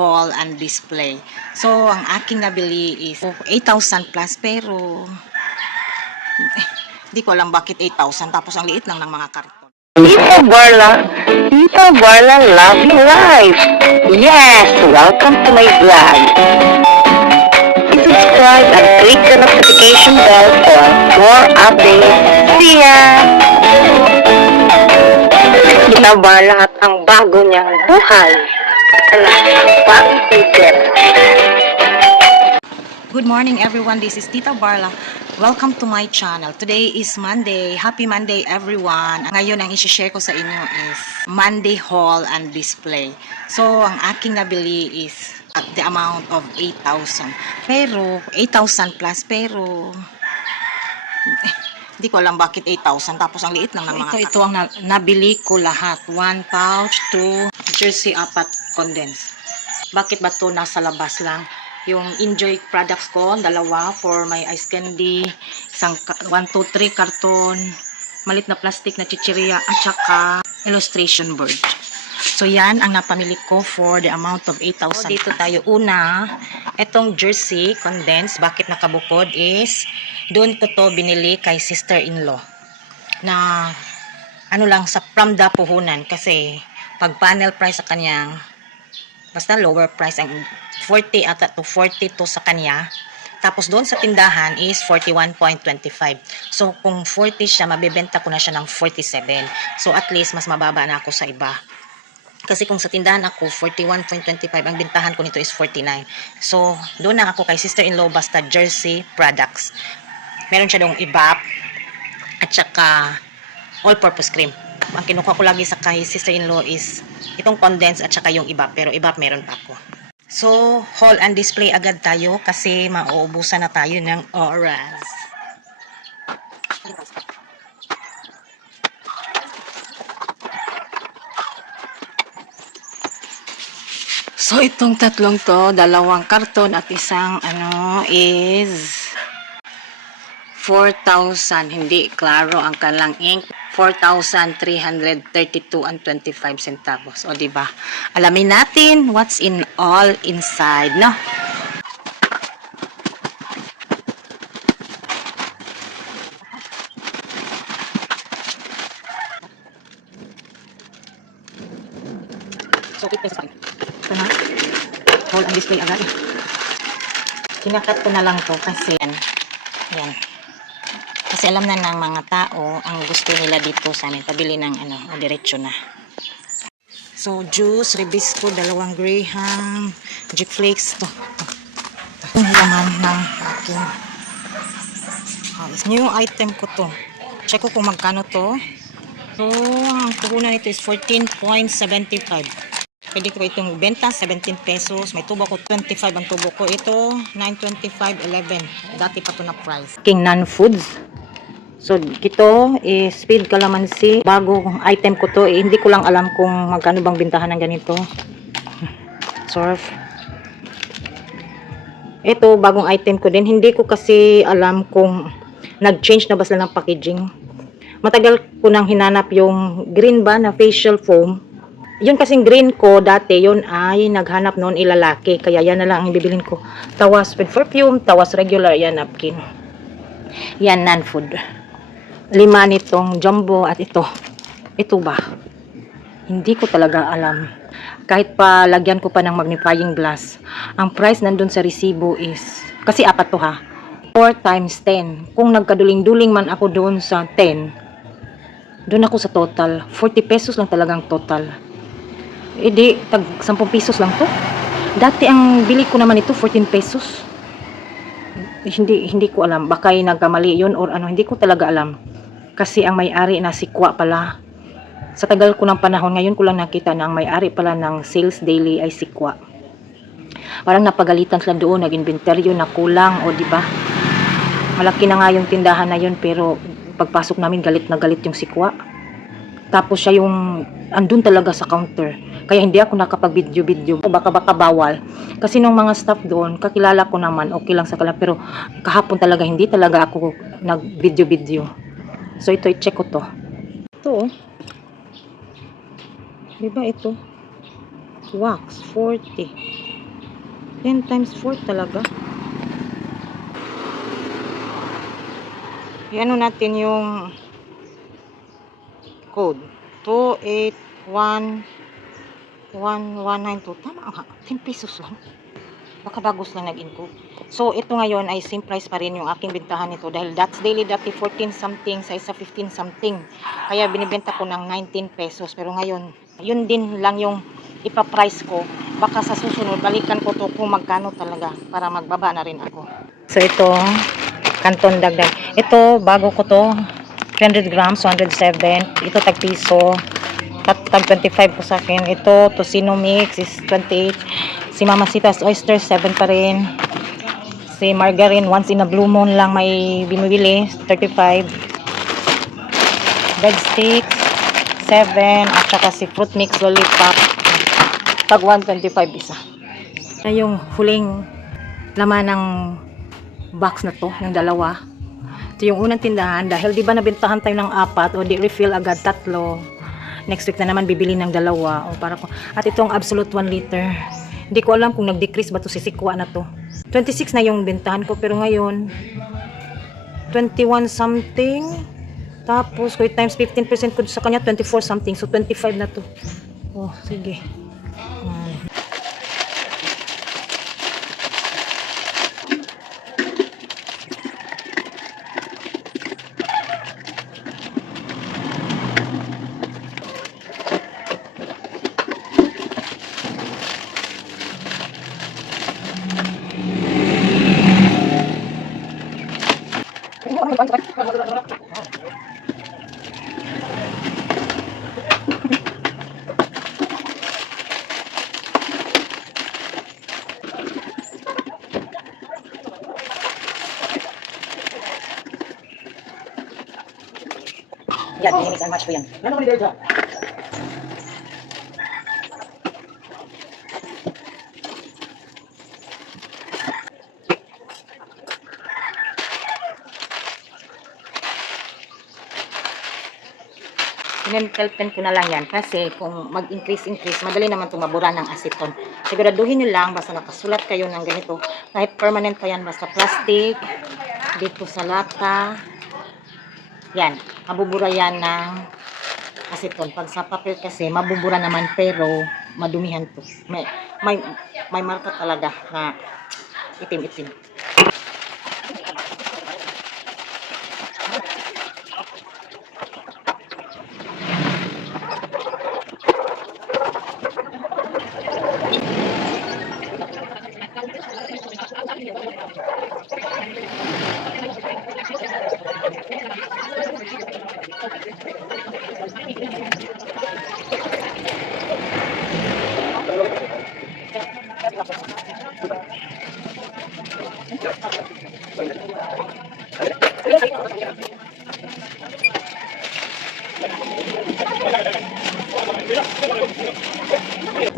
haul and display. So, ang aking nabili is 8,000 plus, pero hindi ko alam bakit 8,000, tapos ang liit lang ng mga karton. Tita Barla Love You Life. Yes, welcome to my vlog. Subscribe and click the notification bell for more updates. See ya! Tita Barla at ang bago niyang buhay. Good morning everyone, this is Tita Barla. Welcome to my channel. Today is Monday. Happy Monday everyone. Ngayon ang i-share ko sa inyo is Monday haul and display. So ang aking nabili is at the amount of 8,000. Pero 8,000 plus, pero hindi ko alam bakit 8,000, tapos ang liit lang ng mga ito ang nabili ko lahat. 1 pouch, 2 jersey, 4 condense. Bakit ba to nasa labas lang? Yung Enjoy products ko, dalawa for my ice candy, isang 1, 2, 3 karton, malit na plastic na chichirya, at saka illustration board. So yan ang napamili ko for the amount of 8,000. So, dito tayo. Una, itong jersey condense, bakit nakabukod is, doon ko to binili kay sister-in-law. Na, ano lang, sa from the puhunan. Kasi, pag panel price sa kanyang, basta lower price, ang 40 ata to 42 sa kanya. Tapos doon sa tindahan is 41.25. So, kung 40 siya, mabibenta ko na siya ng 47. So, at least, mas mababa na ako sa iba. Kasi kung sa tindahan ako, 41.25, ang bintahan ko nito is 49. So, doon na ako kay sister-in-law, basta jersey products. Meron siya doong ibap, at saka all-purpose cream. Ang kinukuha ko lagi sa kay sister-in-law is itong condense at saka yung ibap. Pero ibap meron pa ako. So, haul and display agad tayo kasi mauubusan na tayo ng oras. So, itong tatlong to, dalawang karton at isang is 4,000. Hindi klaro ang kalang ink. 4,332 and 25 centavos. O, diba? Alamin natin what's in all inside, no? So, ito na. Hold and display agad. Kinakat ko na lang to kasi yan. Kasi alam na ng mga tao ang gusto nila dito sa amin. Pabili ng o diretso na. So, juice, Ribisco, 2 Graham, G-Flakes, to. Yung laman ng aking new item ko to. Check ko kung magkano to. So, ang puhunan nito is 14.75. Pwede ko itong benta, 17 pesos. May tubo ko, 25 ang tubo ko. Ito, 9.25, 11. Dati pa to na price. King non-foods. So, ito is speed calamansi. Bago item ko to, hindi ko lang alam kung magkano bang bintahan ng ganito. Surf. Ito, bagong item ko din. Hindi ko kasi alam kung nag-change na ba sila ng packaging. Matagal ko nang hinanap yung green ba na facial foam. Yun kasing green ko dati, yun ay naghanap noon ilalaki. Kaya yan na lang ang bibilin ko. Tawas with perfume, tawas regular, yan napkin. Yan non-food. 5 nitong jumbo at ito. Ito ba? Hindi ko talaga alam. Kahit pa lagyan ko pa ng magnifying glass. Ang price nandun sa resibo is, kasi 4 to ha. 4 times 10. Kung nagkaduling-duling man ako doon sa 10, doon ako sa total. 40 pesos lang talagang total. Di, tag 10 pesos lang to. Dati ang bili ko naman ito 14 pesos. Hindi ko alam, baka nagkamali yun or ano, hindi ko talaga alam. Kasi ang may-ari na si Kwa pala. Sa tagal ko ng panahon, ngayon ko lang nakita na ang may-ari pala ng Sales Daily ay si Kwa. Parang napagalitan sila doon, nag-inventaryo na kulang, o di ba? Malaki na nga yung tindahan na yun, pero pagpasok namin galit na galit yung si Kwa. Tapos siya yung andun talaga sa counter. Kaya hindi ako nakapag-video-video. Baka bawal. Kasi nung mga staff doon, kakilala ko naman, okay lang sa kanila. Pero kahapon talaga, hindi talaga ako nag-video-video. So ito, i-check ko to. Ito, diba ito? Wax, 40. 10 times 4 talaga. Iano natin yung code. 2811192. Tama nga. 10 pesos lang. Baka bagos lang nag-include. So, ito ngayon ay same price pa rin yung aking bintahan nito dahil that's daily dati 14 something sa isa 15 something. Kaya binibenta ko ng 19 pesos. Pero ngayon, yun din lang yung ipa-price ko. Baka sa susunod, balikan ko to kung magkano talaga para magbaba na rin ako. So, ito, Canton dagdag. Ito, bago ko to, 300 grams, 107. Ito, tag piso. Tag 25 po sa akin. Ito, Tocino Mix is 28. Si Mamacita's Oyster, 7 pa rin. Si Margarine, once in a blue moon lang may binibili, 35. Breadsticks, 7. At saka si Fruit Mix Lollipop, tag 125 isa. Na yung huling laman ng box na to, yung dalawa. Ito yung unang tindahan dahil di ba nabintahan tayo ng 4 o di refill agad 3. Next week na naman bibili ng 2 o para ko. At itong Absolute 1 liter. Hindi ko alam kung nag-decrease ba to si Sikwa na to. 26 na yung bintahan ko pero ngayon 21 something. Tapos ko times 15% ko sa kanya 24 something. So 25 na to. Oh, sige. Yan, minimix and match ko yan. Pinentelpen ko na lang yan kasi kung mag-increase, madali naman itong mabura ng aceton. Siguraduhin nyo lang, basta nakasulat kayo ng ganito. Kahit permanent pa yan, basta plastic, dito sa lata. Yan, mabubura yan ng aceton. Pag sa papel kasi, mabubura naman pero madumihan to. May marka talaga na itim-itim.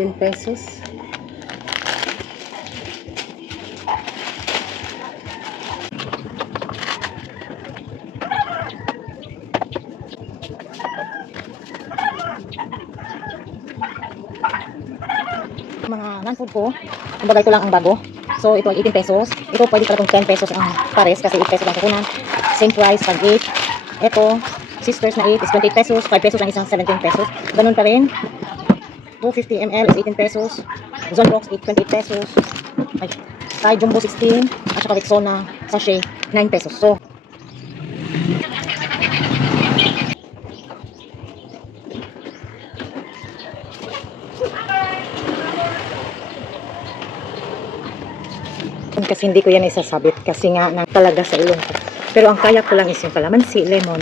$10. Mga non-food ko, kumbaga ito lang ang bago. So, ito ay 18 pesos. Ito pwede pala itong 10 pesos ang pares kasi 8 pesos ang kukunan. Same price pag 8. Ito, Sisters na 8 is 28 pesos. 5 pesos ang isang 17 pesos. Ganun pa rin. 250 ml is 18 pesos. Zonrox 28 pesos. Ay, Jumbo 16. At saka Rexona sachet 9 pesos. So, kasi hindi ko yan isasabit kasi nga talaga sa ilong ko. Pero ang kaya ko lang is yung kalamansi, lemon.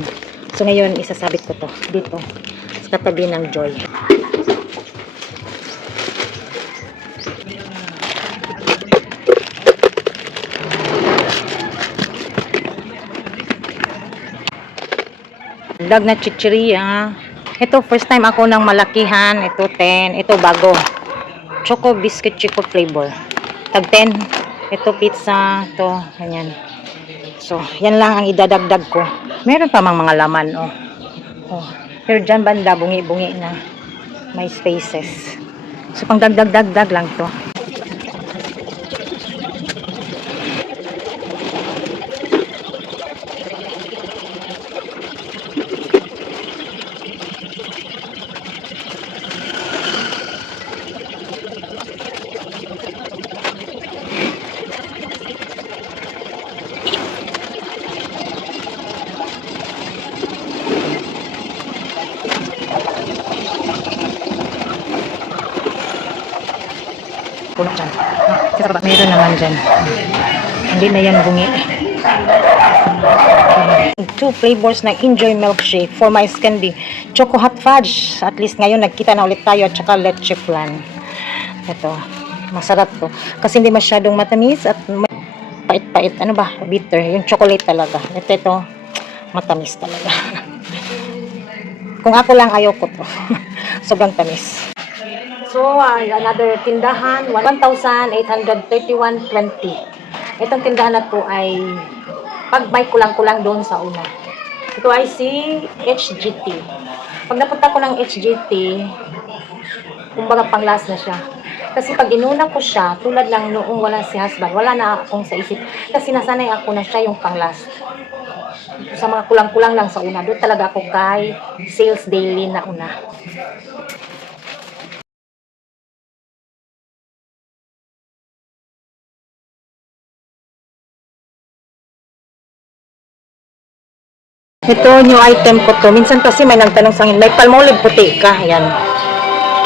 So ngayon isasabit ko to dito sa katabi ng Joy. Dag na chichirya. Ito first time ako ng malakihan. Ito 10. Ito bago. Choco biscuit chico flavor. Tag 10. Ito pizza, ito, ganyan. So, yan lang ang idadagdag ko. Meron pa mang mga laman, oh. Oh. Pero dyan banda, bungi-bungi na. May spaces. So, pang dagdag-dagdag lang to. puno dyan. Meron naman dyan. Hindi na yan bungi. Two flavors ng Enjoy Milkshake for my candy. Choco Hot Fudge. At least ngayon nagkita na ulit tayo at saka leche flan. Ito. Masarap to. Kasi hindi masyadong matamis at pait-pait. Ano ba? Bitter. Yung chocolate talaga. Ito. Matamis talaga. Kung ako lang ayaw ko to. Sobrang tamis. So, another tindahan. 1,831.20. Itong tindahan na to ay pag may kulang-kulang doon sa una. Ito ay si HGT. Pag napunta ko ng HGT, kumbaga pang-last na siya. Kasi pag inuna ko siya, tulad lang noong wala si husband, wala na akong sa isip. Kasi nasanay ako na siya yung pang-last. Sa mga kulang-kulang lang sa una, doon talaga ako kay Sales Daily na una. Ito, new item ko to. Minsan kasi may nagtanong sa akin, may Palmolive puti ka. Ayan.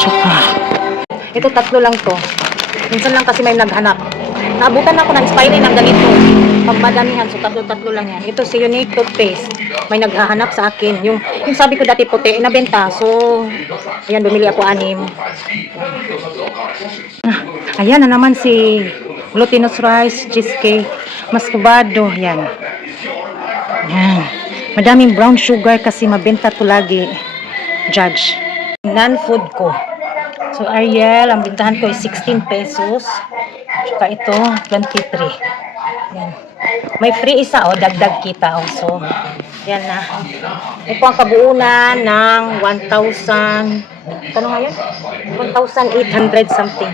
Tsaka. Ito, tatlo lang to. Minsan lang kasi may naghanap. Naabutan ako ng inspiring ng ganito. Pagmadamihan, so tatlo lang yan. Ito si Unique Toothpaste. May naghahanap sa akin. Yung sabi ko dati puti, nabenta. So, ayan, bumili ako 6. Ayan na naman si glutinous rice, cheesecake, mascubado. Yan. Yan. Madaming brown sugar kasi mabenta to lagi. Judge. Non-food ko. So, Ariel, ang bintahan ko ay 16 pesos. Saka ito, 23. Yan. May free isa, dagdag kita. So, yan na. Ito ang kabuunan ng 1,000. Ano nga yun? 1,800 something.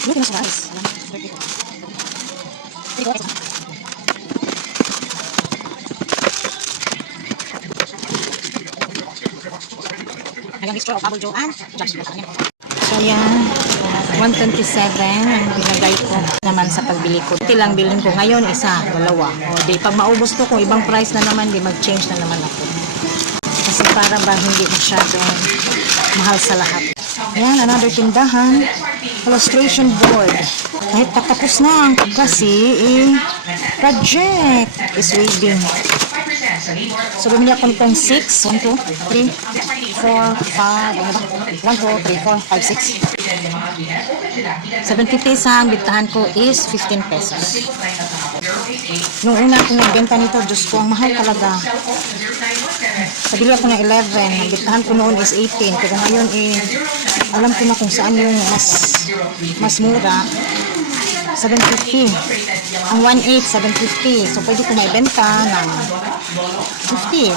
Glutinous rice. Hanggang extra of Apple Joe and Judge. So yan, 127 ang binagay ko naman sa pagbili ko. Ito lang bilhin ko. Ngayon, isa, dalawa. O di, pag maubos to, kung ibang price na naman, di mag-change na naman ako. Kasi para ba hindi masyadong mahal sa lahat. Ayan, another tindahan. Illustration board. Kahit patapos na kasi project is waiting. So, bumili ako nitong 6. 1, 2, 3, 4, 5, 1, 2, 3, 4, 5, 6. 750 ang bintahan ko is 15 pesos. Nung una akong nagbenta nito, Diyos ko, ang mahal talaga. Sabili ako ng 11. Ang bintahan ko noon is 18. Pero ngayon, alam ko na kung saan yung mas mura. 750. Ang 1.8, 750. So, pwede ko maibenta ng 15.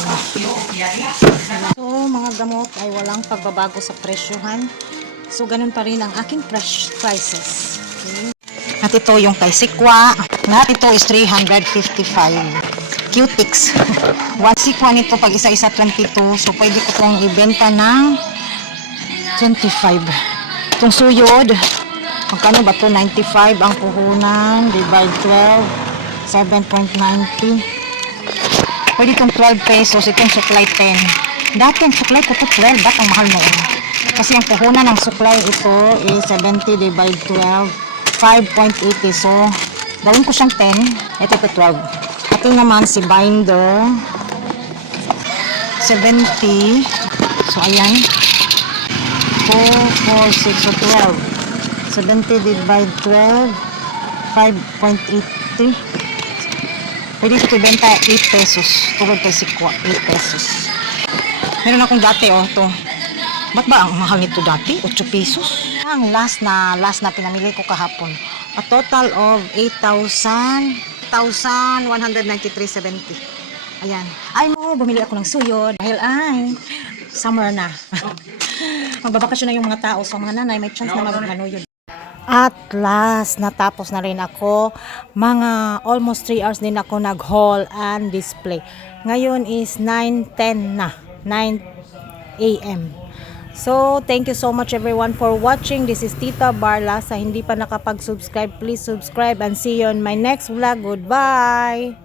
So, mga gamot ay walang pagbabago sa presyohan. So, ganun pa rin ang aking prices. Okay. At ito yung kay Sikwa. Lahat ito is 355. Cutix. One Sikwa nito pag isa-isa 22. So, pwede ko itong ibenta ng 25. Itong suyod. Magkano ba ito? 95 ang puhunan. Divide 12. 7.90. Pwede itong 12 pesos. Itong suklay 10. Dati ang suklay ko ito 12. Ba't ang mahal noon? Kasi ang puhunan ng suklay ito is 70 divide 12. 5.80. So, gawin ko siyang 10. Ito ito 12. Ito naman si binder. 70. So, ayan. 4, 4, 6, so 12. 70 divide 12, 5.83. Pwede ito ibenta 8 pesos. Tulad kay Sikwa, 8 pesos. Meron akong dati, ito. Ba't ba ang mahal nito dati? 8 pesos? Ang last na pinamili ko kahapon. A total of 8,193.70. Ayan. Ay mo, bumili ako ng suyod dahil ay summer na. Magbabakasyon na yung mga tao. So mga nanay, may chance na maghanuyod. At last, natapos na rin ako. Mga almost 3 hours din ako nag-haul and display. Ngayon is 9:10 na. 9 a.m. So, thank you so much everyone for watching. This is Tita Barla. Sa hindi pa nakapag-subscribe, please subscribe and see you on my next vlog. Goodbye!